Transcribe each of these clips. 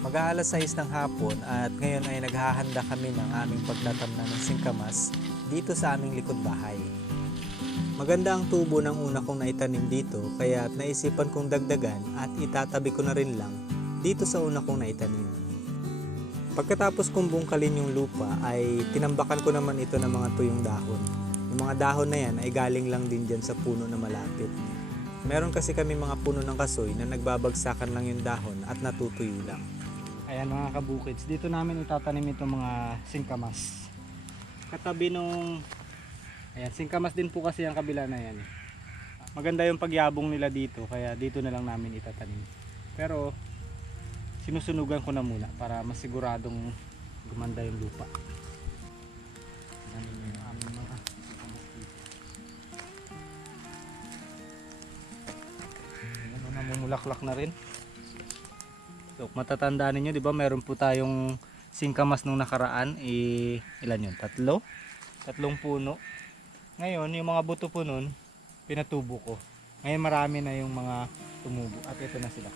Mag-aalas 6 ng hapon at ngayon ay naghahanda kami ng aming pagtatamnan ng singkamas dito sa aming likod bahay. Maganda ang tubo ng una kong naitanim dito kaya naisipan kong dagdagan at itatabi ko na rin lang dito sa una kong naitanim. Pagkatapos kong bungkalin yung lupa ay tinambakan ko naman ito ng mga tuyong dahon. Yung mga dahon na yan ay galing lang din dyan sa puno na malapit. Meron kasi kami mga puno ng kasoy na nagbabagsakan lang yung dahon at natutuyo lang. Ayan mga kabukids, dito namin itatanim itong mga singkamas. Katabi nung, ayan, singkamas din po kasi ang kabila na yan. Maganda yung pagyabong nila dito, kaya dito na lang namin itatanim. Pero sinusunugan ko na muna para masiguradong gumanda yung lupa. Ayan yung aming mga singkamas dito. Ayan, namumulaklak na rin. So, matatandaan ninyo, di ba, meron po tayong singkamas nung nakaraan, ilan yun? Tatlong puno. Ngayon, yung mga buto po nun, pinatubo ko. Ngayon marami na yung mga tumubo at ito na sila.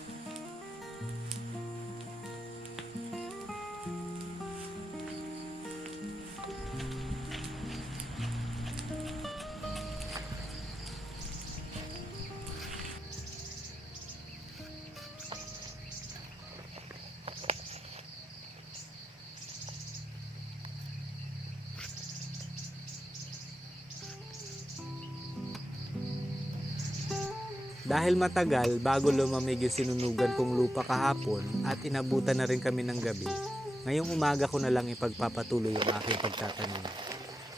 Dahil matagal bago lumamig yung sinunugan kong lupa kahapon at inabutan na rin kami ng gabi, ngayong umaga ko na lang ipagpapatuloy yung aking pagtatanim.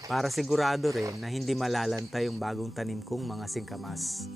Para sigurado rin na hindi malalanta yung bagong tanim kong mga singkamas.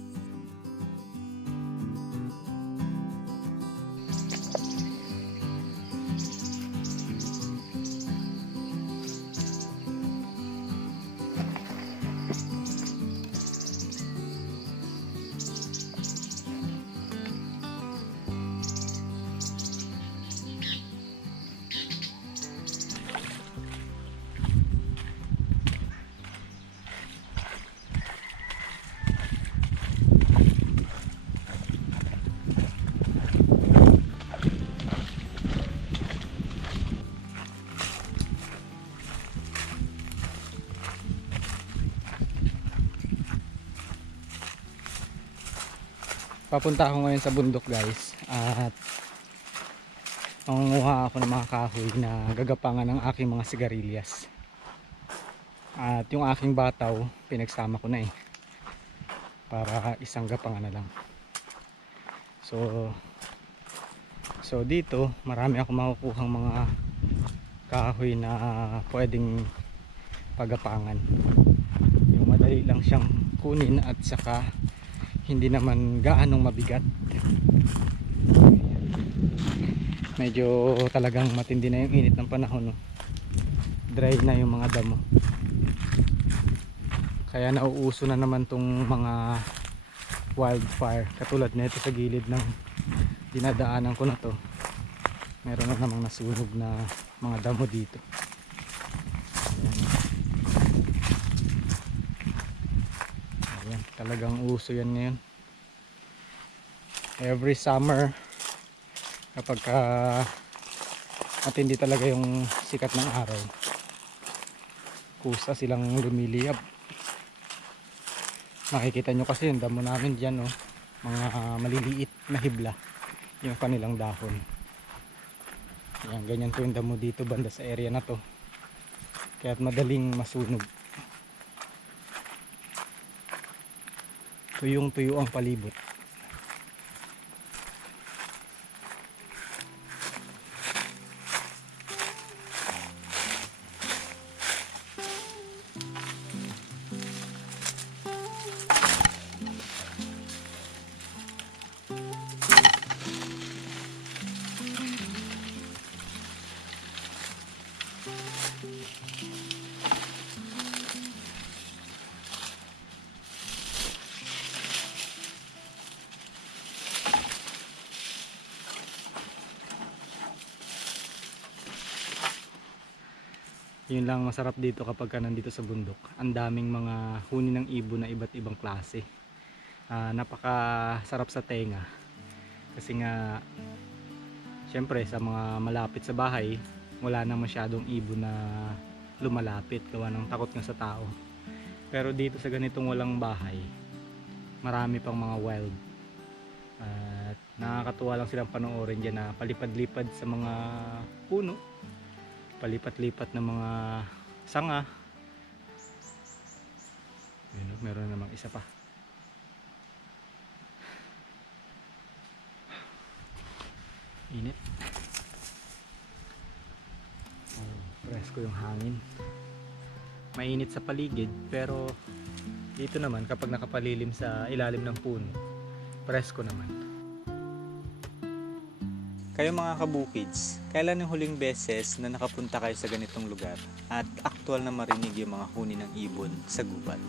Papunta ako ngayon sa bundok, guys, at mangunguha ako ng mga kahoy na gagapangan ng aking mga sigarilyas. At yung aking bataw, pinagsama ko na para isang gapangan na lang. So dito marami ako makukuhang mga kahoy na pwedeng pagapangan. Yung madali lang siyang kunin at saka hindi naman gaanong mabigat. Medyo talagang matindi na yung init ng panahon, no? Dry na yung mga damo, kaya nauuso na naman tong mga wildfire. Katulad nito sa gilid ng dinadaanan ko na to, meron na namang nasunog na mga damo dito. Ayan, talagang uso yan ngayon. Every summer kapag matindi talaga yung sikat ng araw, kusa silang lumiliyab. Makikita nyo kasi yung damo namin dyan, oh, mga maliliit na hibla yung kanilang dahon. Yan, ganyan po yung damo dito banda sa area na to, kaya madaling masunog. Tuyong tuyo ang palibot. Yun lang masarap dito kapag nandito sa bundok. Ang daming mga huni ng ibon na iba't ibang klase. Napakasarap sa tenga. Kasi nga Siyempre sa mga malapit sa bahay, wala na masyadong ibon na lumalapit gawa ng takot nga sa tao. Pero dito sa ganitong walang bahay, marami pang mga wild. At nakakatuwa lang silang panoorin dyan na palipad-lipad sa mga puno, palipat-lipat ng mga sanga. Ayun, meron namang isa pa. Init. Oh, presko yung hangin. Mainit sa paligid, pero dito naman kapag nakapalilim sa ilalim ng puno, presko naman. Kayo mga kabukids, kailan yung huling beses na nakapunta kayo sa ganitong lugar at aktual na marinig yung mga huni ng ibon sa gubat?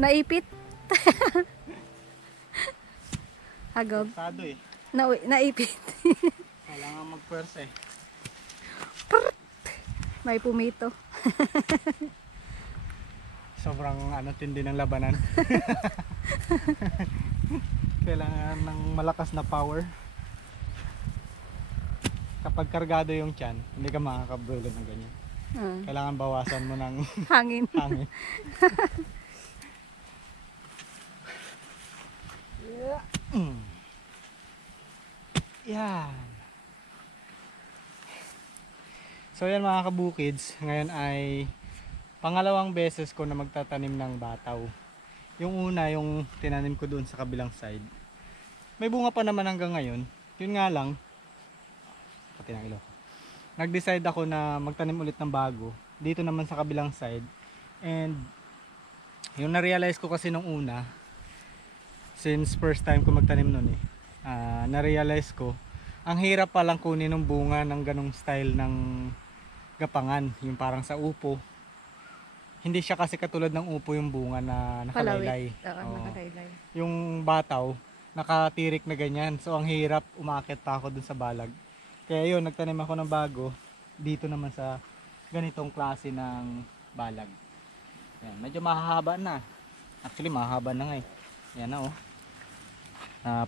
Naipit. Agab. Sado eh. Naipit. Kailangan magpwersa eh. May pumito. Sobrang tindi ng labanan. Kailangan ng malakas na power. Kapag kargado yung tiyan, hindi ka makakabulo ng ganyan. Kailangan bawasan mo ng Hangin. hangin. Yan. So yan mga kabukids, ngayon ay pangalawang beses ko na magtatanim ng bataw. Yung una, yung tinanim ko doon sa kabilang side. May bunga pa naman hanggang ngayon. Yun nga lang, pati ng ilo. Nag-decide ako na magtanim ulit ng bago dito naman sa kabilang side. And yung na-realize ko kasi nung una, since first time ko magtanim nun na-realize ko ang hirap palang kunin ng bunga ng ganong style ng gapangan, yung parang sa upo. Hindi siya kasi katulad ng upo yung bunga na nakalaylay. Oo, nakalaylay. Yung bataw nakatirik na ganyan, so ang hirap, umaakit pa ako dun sa balag. Kaya yun, nagtanim ako ng bago dito naman sa ganitong klase ng balag. Yan, medyo mahahaba na, actually mahahaba na nga eh. Yan na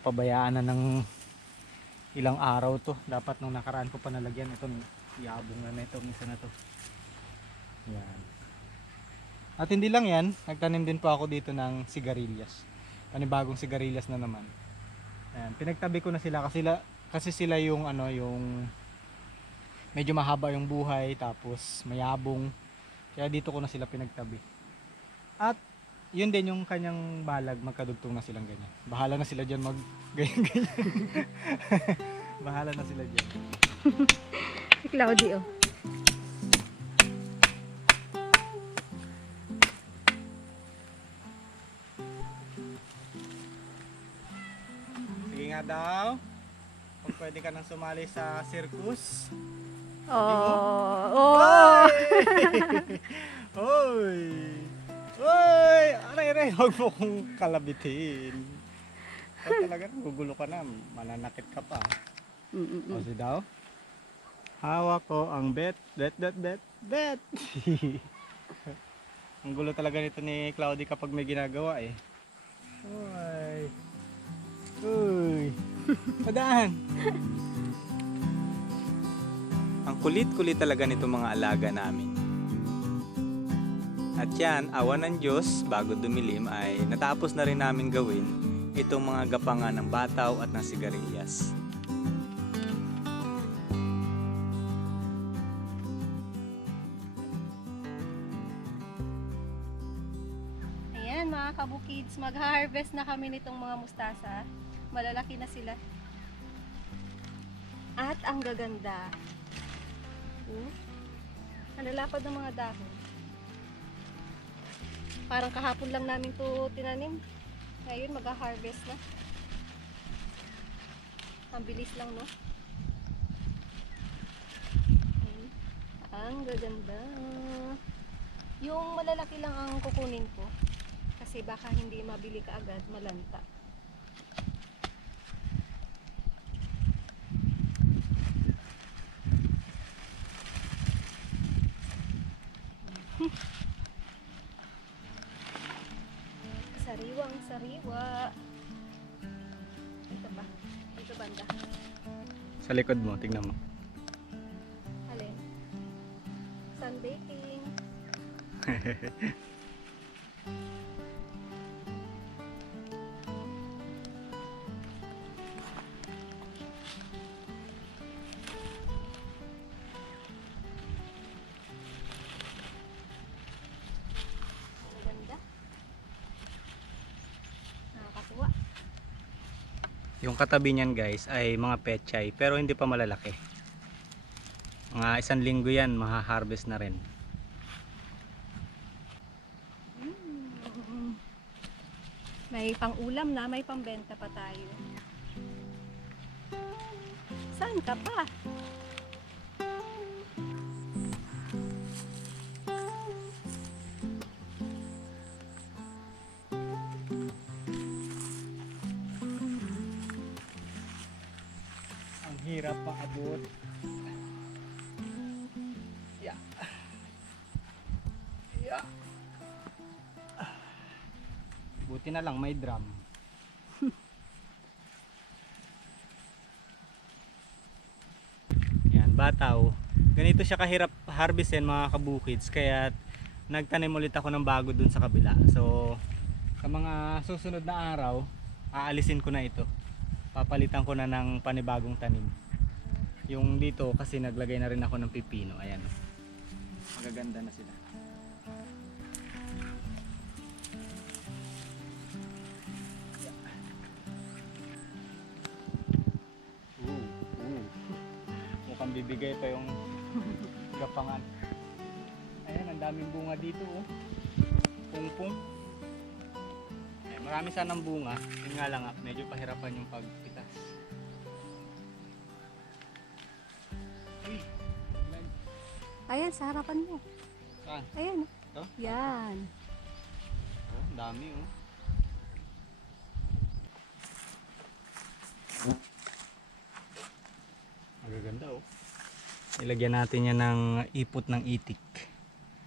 pabayaan na ng ilang araw to. Dapat nung nakaraan ko pa nalagyan itong yabong na itong isa na to. Yan. At hindi lang yan, nagtanim din po ako dito ng sigarilyas. Panibagong sigarilyas na naman. Ayan, pinagtabi ko na sila kasi sila yung yung medyo mahaba yung buhay, tapos mayabong. Kaya dito ko na sila pinagtabi. At yun din yung kanyang balag, magkadugtong na silang ganyan. Bahala na sila dyan mag ganyan. Bahala na sila dyan. Si Claudio. Sige nga daw. Kung pwede ka nang sumali sa circus. Oh. Hoy! Hoy! Aray! Huwag mo kong kalabitin. Talaga gugulo ka na. Mananakit ka pa. O si daw. Hawak ko ang bet. Ang gulo talaga nito ni Cloudy kapag may ginagawa eh. Hoy! Uy! Padaan! Ang kulit-kulit talaga nitong mga alaga namin. At yan, awa ng Diyos, bago dumilim ay natapos na rin namin gawin itong mga gapangan ng bataw at ng sigarilyas. mga kabukids, mag-harvest na kami nitong mga mustasa. Malalaki na sila. At ang gaganda. Ang lalapad ng mga dahon. Parang kahapon lang namin to tinanim. Ngayon mag-harvest na. Ang bilis lang, no? Ang gaganda. Yung malalaki lang ang kukunin ko. Kasi baka hindi mabili kaagad, malanta. Sariwang sariwa. Ito ba? Ito banda. Sa likod mo, tignan mo. Alin? Sunbaking. Ang ganda. Nakakatuwa. Yung katabi niyan guys ay mga pechay pero hindi pa malalaki. Mga 1 linggo yan, maha-harvest na rin. May pang-ulam na, may pambenta pa tayo. Saan ka pa? Ang hirap paabot. Yeah. Yeah. Buti na lang may drum. Yan, bataw. Ganito siya kahirap harvestin mga kabukids, kaya nagtanim ulit ako ng bago dun sa kabila. So, sa mga susunod na araw, aalisin ko na ito. Papalitan ko na ng panibagong tanim. Yung dito kasi naglagay na rin ako ng pipino. Ayan. Magaganda na sila. Mukhang bibigay pa yung gapangan. Ayan, ang daming bunga dito oh. Pungpung. Marami sanang bunga, yun nga lang medyo pahirapan yung pagpitas. Ayan, sa harapan mo. Saan? Ayan. Ito? Yan. Oh, dami oh. Magaganda oh. Ilagyan natin yan ng ipot ng itik.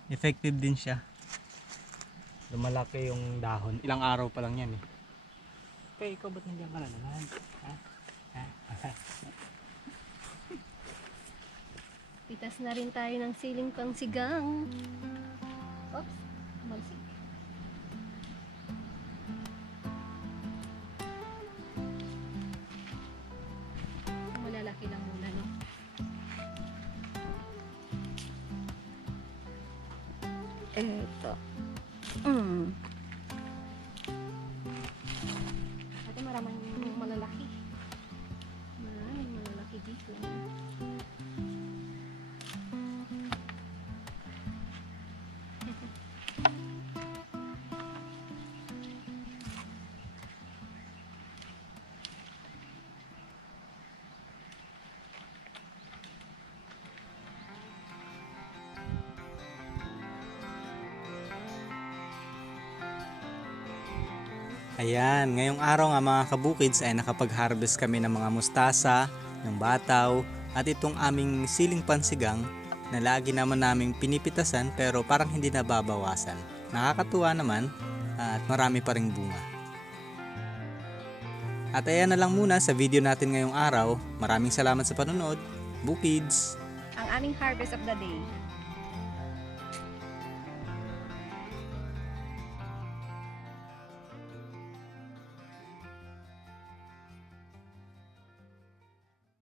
Effective din siya. Lumalaki yung dahon. Ilang araw pa lang yan eh. Kaya ikaw ba't nandiyan ka na naman? Ha? Ha? Pitas na rin tayo ng siling pang sigang. Oops, malsik. Malalaki lang muna, no? Eto. Ate, maraming malalaki. Maraming malalaki dito. Ayan, ngayong araw nga mga kabukids ay nakapag-harvest kami ng mga mustasa, ng bataw, at itong aming siling pansigang na lagi naman naming pinipitasan pero parang hindi nababawasan. Nakakatuwa naman at marami pa ring bunga. At ayan na lang muna sa video natin ngayong araw. Maraming salamat sa panonood. Bukids! Ang aming harvest of the day.